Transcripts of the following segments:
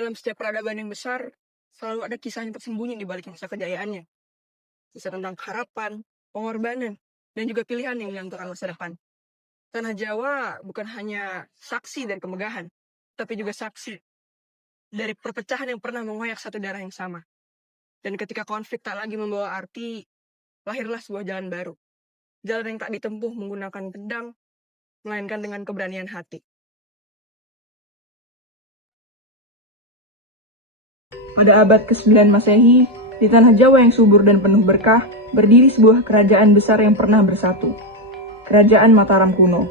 Dalam setiap peradaban yang besar, selalu ada kisah yang tersembunyi di balik masa kejayaannya. Kisah tentang harapan, pengorbanan, dan juga pilihan yang menentukan masa depan. Tanah Jawa bukan hanya saksi dari kemegahan, tapi juga saksi dari perpecahan yang pernah mengoyak satu darah yang sama. Dan ketika konflik tak lagi membawa arti, lahirlah sebuah jalan baru. Jalan yang tak ditempuh menggunakan pedang, melainkan dengan keberanian hati. Pada abad ke-9 Masehi, di tanah Jawa yang subur dan penuh berkah, berdiri sebuah kerajaan besar yang pernah bersatu. Kerajaan Mataram kuno.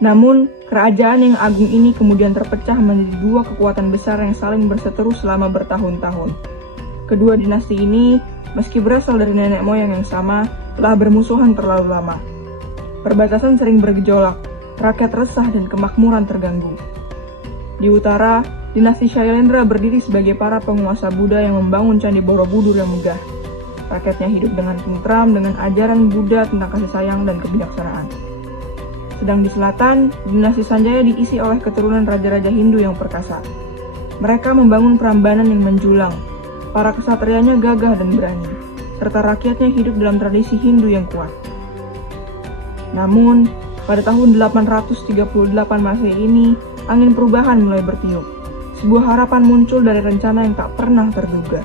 Namun, kerajaan yang agung ini kemudian terpecah menjadi dua kekuatan besar yang saling berseteru selama bertahun-tahun. Kedua dinasti ini, meski berasal dari nenek moyang yang sama, telah bermusuhan terlalu lama. Perbatasan sering bergejolak, rakyat resah dan kemakmuran terganggu. Di utara, dinasti Shailendra berdiri sebagai para penguasa Buddha yang membangun Candi Borobudur yang megah. Rakyatnya hidup dengan tentram dengan ajaran Buddha tentang kasih sayang dan kebijaksanaan. Sedang di selatan, dinasti Sanjaya diisi oleh keturunan raja-raja Hindu yang perkasa. Mereka membangun Prambanan yang menjulang. Para kesatrianya gagah dan berani, serta rakyatnya hidup dalam tradisi Hindu yang kuat. Namun, pada tahun 838 Masehi ini, angin perubahan mulai bertiup. Sebuah harapan muncul dari rencana yang tak pernah terduga.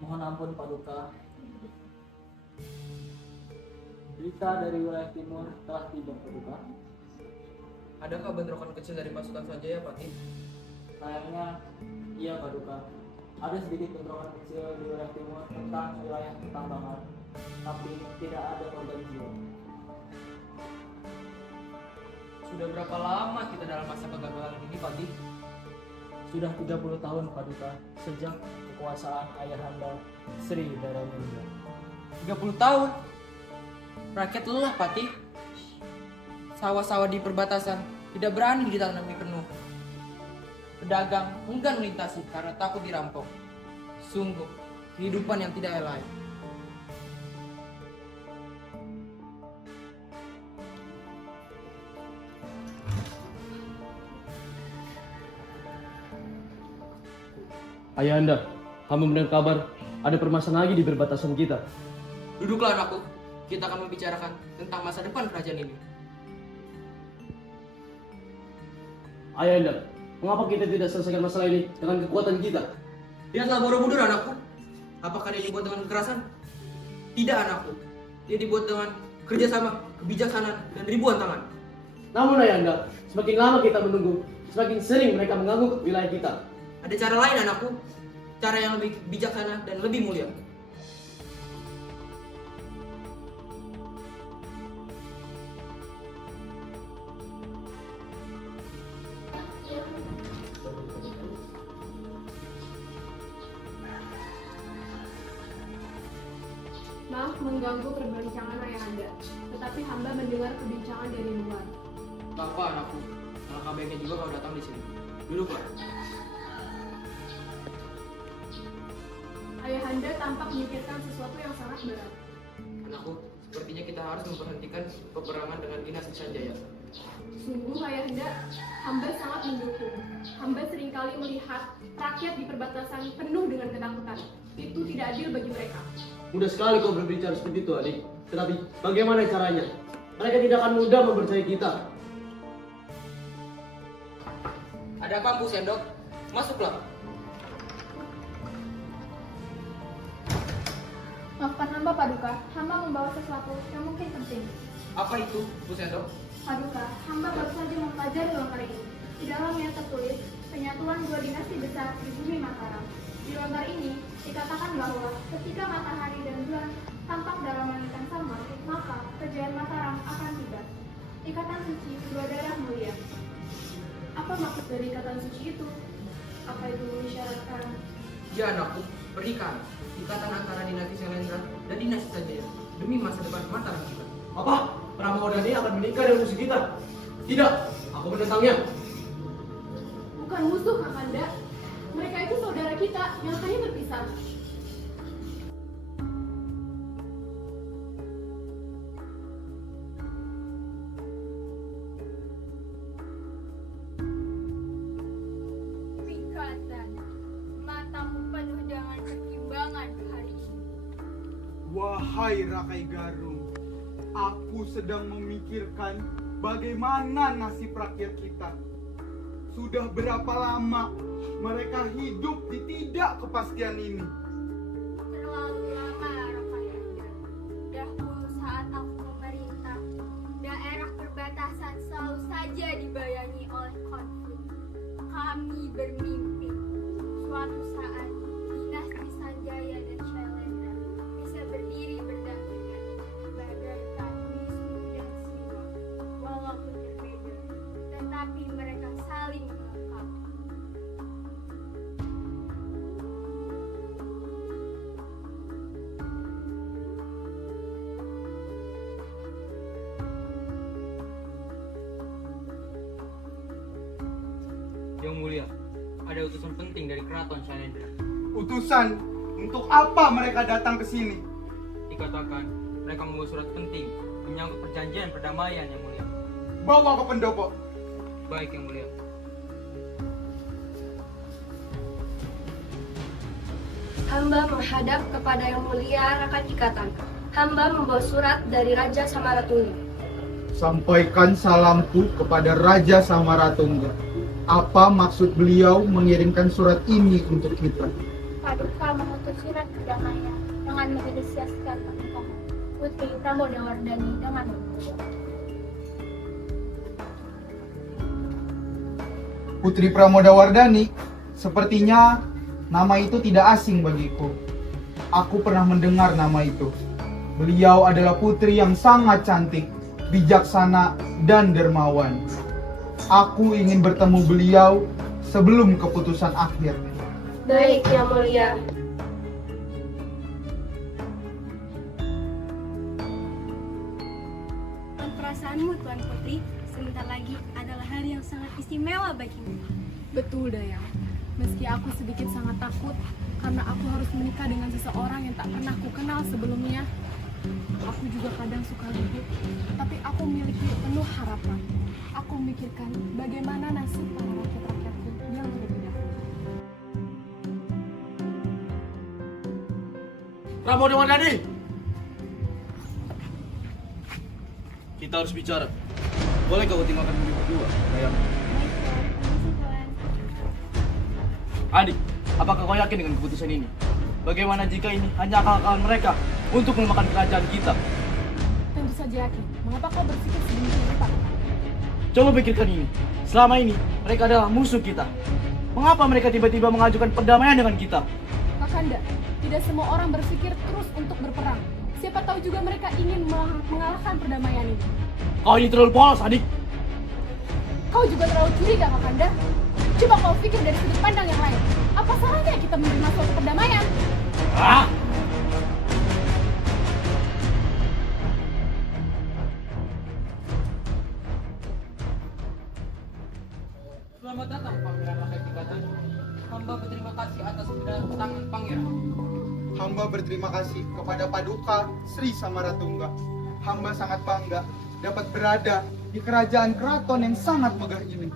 Mohon ampun Paduka. Berita dari wilayah timur telah tiba Paduka. Adakah bentrokan kecil dari pasukan Sanjaya, Patih? Sayangnya, iya Paduka. Ada sedikit bentrokan kecil di wilayah timur tentang wilayah pertambangan, tapi tidak ada korban jiwa. Sudah berapa lama kita dalam masa kegagalan ini, Patih? Sudah 30 tahun Paduka, sejak kekuasaan Ayahanda Sri Dharamendra. 30 tahun? Rakyat lelah, Patih. Sawah-sawah di perbatasan tidak berani ditanami penuh. Pedagang enggan melintasi karena takut dirampok. Sungguh, kehidupan yang tidak elok. Ayahanda, kami mendengar kabar ada permasalahan lagi di perbatasan kita. Duduklah anakku, kita akan membicarakan tentang masa depan kerajaan ini. Ayahanda, mengapa kita tidak selesaikan masalah ini dengan kekuatan kita? Lihatlah Borobudur anakku. Apakah dia dibuat dengan kekerasan? Tidak anakku. Dia dibuat dengan kerjasama, kebijaksanaan, dan ribuan tangan. Namun Ayahanda, semakin lama kita menunggu, semakin sering mereka mengganggu wilayah kita. Ada cara lain anakku, cara yang lebih bijaksana dan lebih mulia. Maaf mengganggu perbincangan Ayahanda, tetapi hamba mendengar perbincangan dari luar. Tak apa anakku, alangkah baiknya juga kau datang di sini. Duduklah. Ayahanda tampak memikirkan sesuatu yang sangat berat. Anakku, sepertinya kita harus memberhentikan peperangan dengan dinasti Sanjaya. Sungguh Ayahanda, hamba sangat mendukung. Hamba seringkali melihat rakyat di perbatasan penuh dengan ketakutan. Itu tidak adil bagi mereka. Mudah sekali kau berbicara seperti itu, adik. Tetapi bagaimana caranya? Mereka tidak akan mudah mempercayai kita. Ada apa, Bu Sendok? Masuklah. Maafkan hamba Paduka, hamba membawa sesuatu yang mungkin penting. Apa itu, Bu Sendok? Paduka, hamba baru saja mempelajari lontar ini. Di dalamnya tertulis penyatuan dua dinasti besar di bumi Mataram. Di lontar ini dikatakan bahwa ketika matahari dan bulan tampak dalam langit yang sama, maka kejayaan Mataram akan tiba. Ikatan suci dua darah mulia. Apa maksud dari ikatan suci itu? Apa itu mengisyaratkan? Ya anakku, pernikahan. Ikatan antara dinasti Shailendra dan dinasti Sanjaya demi masa depan Mataram kita. Apa? Pramodani akan menikah dengan musuh kita? Tidak, aku menentangnya. Bukan musuh, Kakanda. Mereka itu saudara kita yang tadi berpisah. Pikatan, matamu penuh dengan pertimbangan hari ini. Wahai Rakai Garung, aku sedang memikirkan bagaimana nasib rakyat kita. Sudah berapa lama mereka hidup di tidak kepastian ini? Terlalu lama, Rakayanda. Dahulu saat aku memerintah, daerah perbatasan selalu saja dibayangi oleh konflik. Kami bermimpi suatu saat dinasti Sanjaya dan Shailendra bisa berdiri berdampingan bagaikan Wisnu dan Siwa. Walaupun berbeda, tetapi mereka saling melengkapi. Yang mulia, ada utusan penting dari keraton Shailendra. Utusan, untuk apa mereka datang ke sini? Dikatakan mereka membawa surat penting menyangkut perjanjian perdamaian yang mulia. Bawa ke pendopo. Baik yang mulia. Hamba menghadap kepada Yang Mulia Raka Cikatan. Hamba membawa surat dari Raja Samaratungga. Sampaikan salamku kepada Raja Samaratungga. Apa maksud beliau mengirimkan surat ini untuk kita? Paduka mengutus surat perdamaian dengan menginisiasikan pernikahan Putri Pramodawardhani dengan Putri Pramodawardhani, sepertinya nama itu tidak asing bagiku. Aku pernah mendengar nama itu. Beliau adalah putri yang sangat cantik, bijaksana, dan dermawan. Aku ingin bertemu beliau sebelum keputusan akhir. Baik, Yang Mulia. Dan perasaanmu, Tuan Putri, sebentar lagi adalah hari yang sangat istimewa bagimu. Betul, Dayang. Meski aku sedikit sangat takut karena aku harus menikah dengan seseorang yang tak pernah ku kenal sebelumnya. Aku juga kadang suka gugup, tapi aku memiliki penuh harapan. Aku memikirkan bagaimana nasib para rakyat-rakyatku yang lebih dahulu. Pramodawardhani! Kita harus bicara. Boleh kau tinggalkan kami berdua, Dayang? Baik, Tuan. Permisi, Tuan. Adik, apakah kau yakin dengan keputusan ini? Bagaimana jika ini hanya akal-akalan mereka untuk melemahkan kerajaan kita? Tentu saja yakin. Mengapa kau berpikir sedemikian rupa? Coba pikirkan ini. Selama ini, mereka adalah musuh kita. Mengapa mereka tiba-tiba mengajukan perdamaian dengan kita? Kakanda, tidak semua orang berpikir terus untuk berperang. Siapa tahu juga mereka ingin mengalahkan perdamaian ini. Kau ini terlalu polos, adik. Kau juga terlalu curiga, Kakanda. Coba kau pikir dari sudut pandang yang lain. Apa salahnya kita menerima suatu perdamaian? Ah! Selamat datang Pangeran Rakai Cikatan. Hamba berterima kasih atas kedatangan Pangeran. Hamba berterima kasih kepada Paduka Sri Samaratungga. Hamba sangat bangga dapat berada di kerajaan keraton yang sangat megah ini.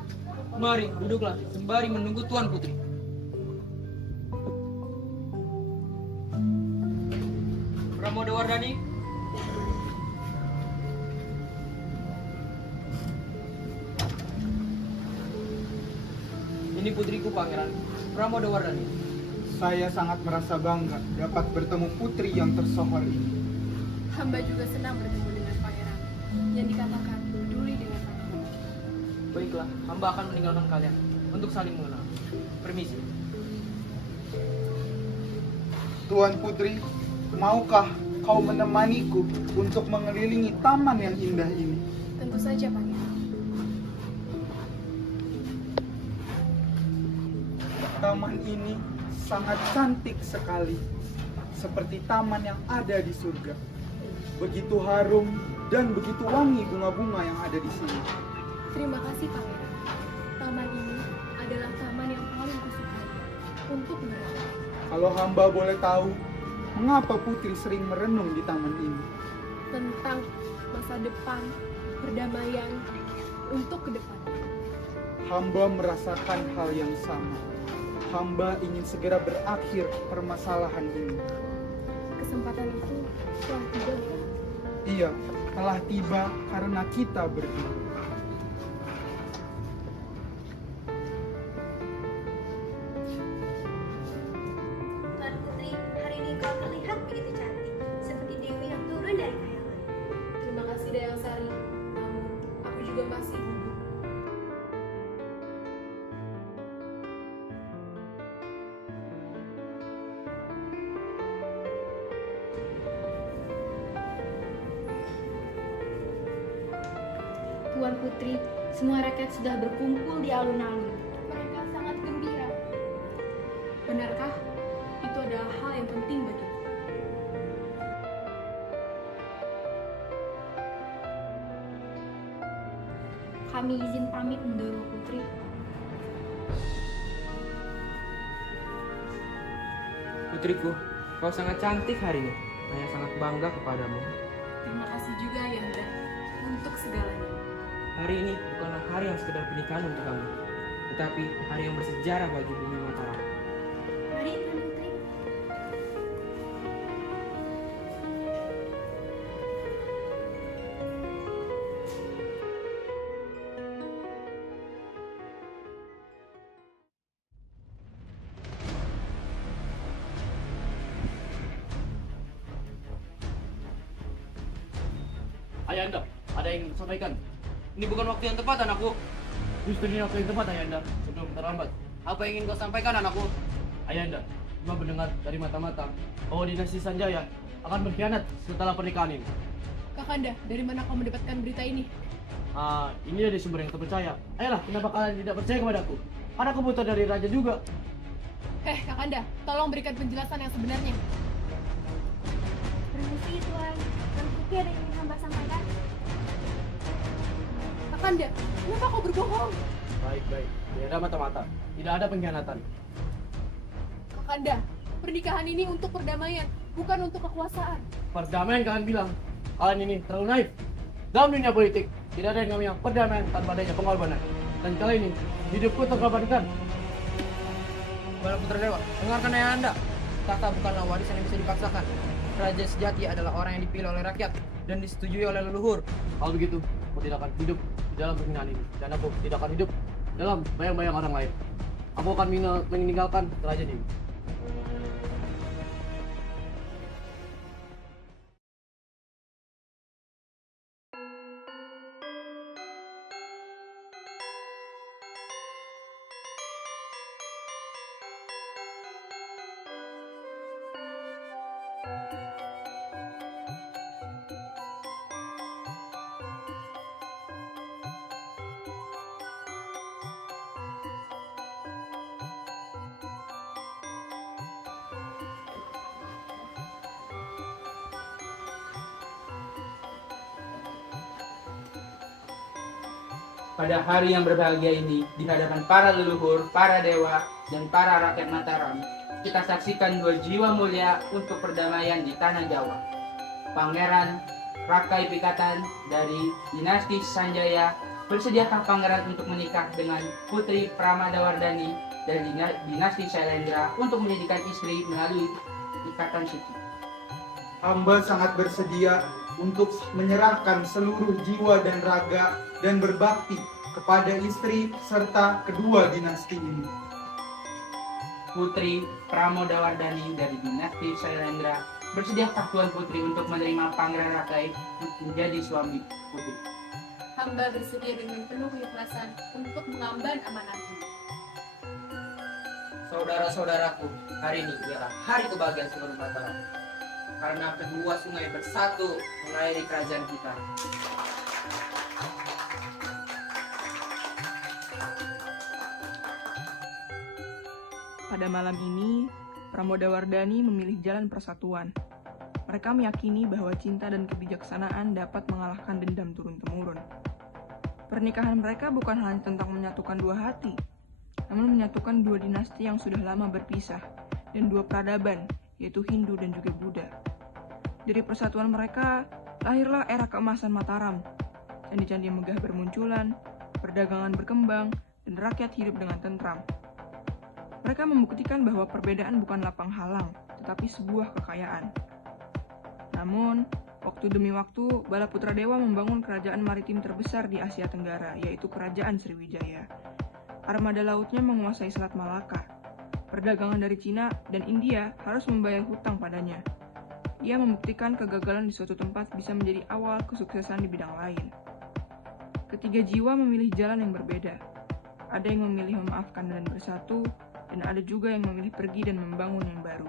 Mari duduklah sembari menunggu Tuan Putri. Pramodawardhani, ini putriku Pangeran Pramodawardhani. Saya sangat merasa bangga dapat bertemu putri yang tersohor ini. Hamba juga senang bertemu dengan pangeran yang dikatakan peduli dengan rakyat. Baiklah, hamba akan meninggalkan kalian untuk saling mengenal. Permisi. Tuan Putri, maukah kau menemaniku untuk mengelilingi taman yang indah ini? Tentu saja, pangeran. Taman ini sangat cantik sekali, seperti taman yang ada di surga. Begitu harum dan begitu wangi bunga-bunga yang ada di sini. Terima kasih, pangeran. Taman ini adalah taman yang paling kusukai. Kalau hamba boleh tahu, mengapa Putri sering merenung di taman ini? Tentang masa depan, perdamaian, untuk ke depan. Hamba merasakan hal yang sama. Hamba ingin segera berakhir permasalahan ini. Kesempatan itu telah tiba. Iya, telah tiba karena kita berdua. Tuan Putri, hari ini kau terlihat begitu cantik, seperti dewi yang turun dari kayangan. Terima kasih Dayang Sari. Namun, aku juga masih gugup. Tuan Putri, semua rakyat sudah berkumpul di alun-alun. Mereka sangat gembira. Benarkah? Itu adalah hal yang penting bagiku. Kami izin pamit mendorong Putri. Putriku, kau sangat cantik hari ini. Saya sangat bangga kepadamu. Terima kasih juga Yanda untuk segalanya. Hari ini bukanlah hari yang sekedar pernikahan untuk kamu, tetapi hari yang bersejarah bagi bumi Mataram. Mari Tuan Putri. Ayanda, ada yang ingin sampaikan. Ini bukan waktu yang tepat, anakku. Justru ini waktu yang tepat, Ayanda, sebelum terlambat. Apa yang ingin kau sampaikan, anakku? Ayanda, cuma mendengar dari mata-mata bahwa dinasti Sanjaya akan berkhianat setelah pernikahan ini. Kakanda, dari mana kau mendapatkan berita ini? Ini dari sumber yang terpercaya. Ayolah, kenapa kalian tidak percaya kepadaku? Karena aku butuh dari raja juga. Kakanda, tolong berikan penjelasan yang sebenarnya. Permisi Tuan, Tuan Putri ada yang ingin hamba sampaikan. Kakanda, kenapa kau berbohong? Baik. Tidak ada mata-mata. Tidak ada pengkhianatan. Kakanda, pernikahan ini untuk perdamaian, bukan untuk kekuasaan. Perdamaian kalian bilang. Kalian ini terlalu naif. Dalam dunia politik, tidak ada yang namanya perdamaian tanpa adanya pengorbanan. Dan kali ini, hidupku terkorbankan. Bala Putra Dewa, dengarkan ayah Anda. Tahta bukanlah warisan yang bisa dipaksakan. Raja sejati adalah orang yang dipilih oleh rakyat dan disetujui oleh leluhur. Kalau begitu, aku tidak akan hidup di dalam penghinaan ini. Dan aku tidak akan hidup dalam bayang-bayang orang lain. Aku akan meninggalkan kerajaan ini. Pada hari yang berbahagia ini, di hadapan para leluhur, para dewa, dan para rakyat Mataram, kita saksikan dua jiwa mulia untuk perdamaian di tanah Jawa. Pangeran Rakai Pikatan dari dinasti Sanjaya, bersediakah pangeran untuk menikah dengan Putri Pramadawardhani dari dinasti Shailendra untuk menjadikan istri melalui ikatan suci? Hamba sangat bersedia untuk menyerahkan seluruh jiwa dan raga dan berbakti kepada istri serta kedua dinasti ini. Putri Pramodawardhani dari dinasti Shailendra, bersediakah Tuan Putri untuk menerima Pangeran Rakai menjadi suami Putri? Hamba bersedia dengan penuh keikhlasan untuk mengemban amanat ini. Saudara-saudaraku, hari ini adalah hari kebahagiaan seluruh Mataram. Karena kedua sungai bersatu mengairi kerajaan kita. Pada malam ini, Pramodawardhani memilih jalan persatuan. Mereka meyakini bahwa cinta dan kebijaksanaan dapat mengalahkan dendam turun-temurun. Pernikahan mereka bukan hanya tentang menyatukan dua hati, namun menyatukan dua dinasti yang sudah lama berpisah dan dua peradaban, yaitu Hindu dan juga Buddha. Dari persatuan mereka, lahirlah era keemasan Mataram. Candi-candi megah bermunculan, perdagangan berkembang, dan rakyat hidup dengan tentram. Mereka membuktikan bahwa perbedaan bukanlah penghalang, tetapi sebuah kekayaan. Namun, waktu demi waktu, Balaputra Dewa membangun kerajaan maritim terbesar di Asia Tenggara, yaitu Kerajaan Sriwijaya. Armada lautnya menguasai Selat Malaka. Perdagangan dari Cina dan India harus membayar hutang padanya. Ia membuktikan kegagalan di suatu tempat bisa menjadi awal kesuksesan di bidang lain. Ketiga jiwa memilih jalan yang berbeda. Ada yang memilih memaafkan dan bersatu, dan ada juga yang memilih pergi dan membangun yang baru.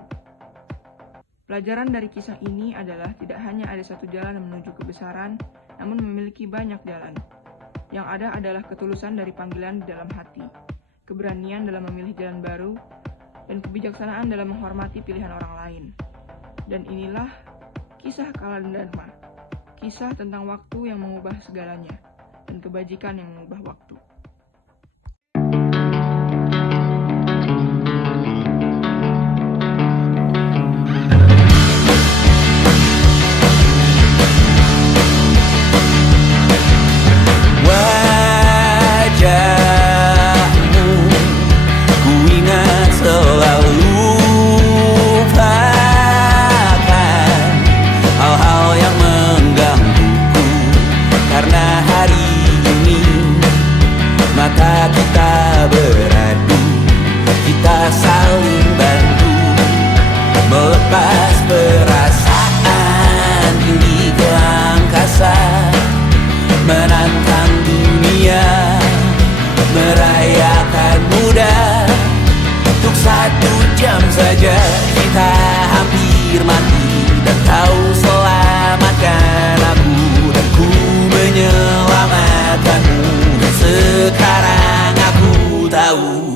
Pelajaran dari kisah ini adalah tidak hanya ada satu jalan menuju kebesaran, namun memiliki banyak jalan. Yang ada adalah ketulusan dari panggilan di dalam hati, keberanian dalam memilih jalan baru, dan kebijaksanaan dalam menghormati pilihan orang lain. Dan inilah kisah Kalandharma, kisah tentang waktu yang mengubah segalanya, dan kebajikan yang mengubah waktu. Saling bantu melepas perasaan tinggi ke angkasa, menantang dunia, merayakan muda. Untuk 1 jam saja kita hampir mati, dan kau selamatkan aku, dan ku menyelamatkanmu. Dan sekarang aku tahu